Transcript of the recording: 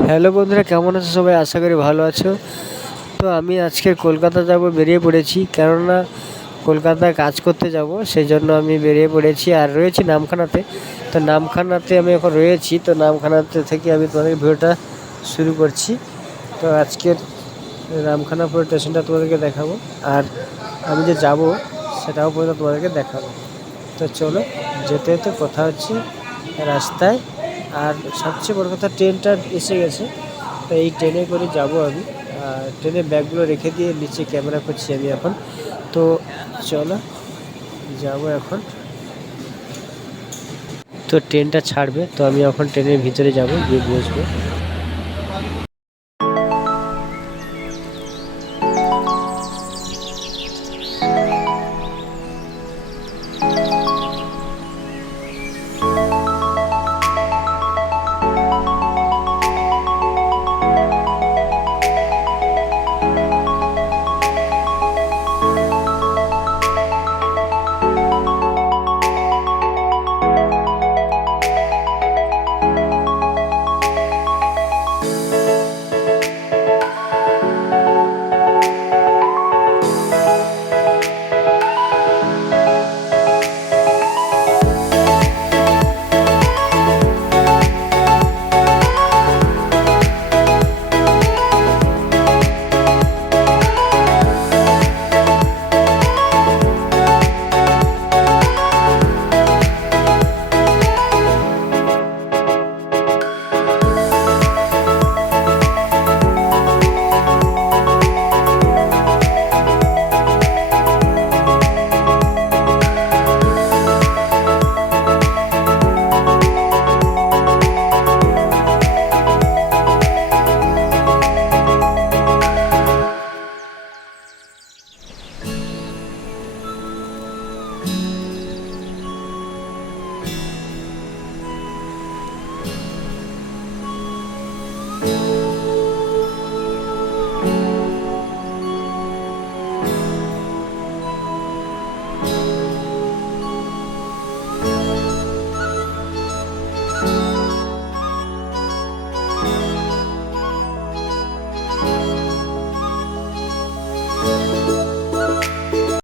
Hello বন্ধুরা, কেমন আছো সবাই? আশা করি ভালো আছো। তো আমি আজকে কলকাতা যাব, বেরিয়ে পড়েছি। কেননা কলকাতায় কাজ করতে যাব, সেই জন্য আমি বেরিয়ে পড়েছি আর রয়েছি নামখানাতে। তো নামখানাতে আমি এখন রয়েছি, তো নামখানাতে থেকে আমি তোমাদের ভিডিওটা শুরু করছি। তো আজকের নামখানা পুরো স্টেশনটা তোমাদেরকে দেখাবো, আর আমি যে যাব সেটাও পর্যন্ত তোমাদেরকে দেখাবো। তো চলো, যেতে যেতে কথা হচ্ছে রাস্তায়। আর সবচেয়ে বড় কথা, ট্রেনটা এসে গেছে, তো এই ট্রেনে করে যাব আমি। আর ট্রেনের ব্যাগগুলো রেখে দিয়ে নিচে ক্যামেরা করছি আমি এখন। তো চলো, যাব এখন। তো ট্রেনটা ছাড়বে, তো আমি এখন ট্রেনের ভিতরে যাব, গিয়ে বসবো।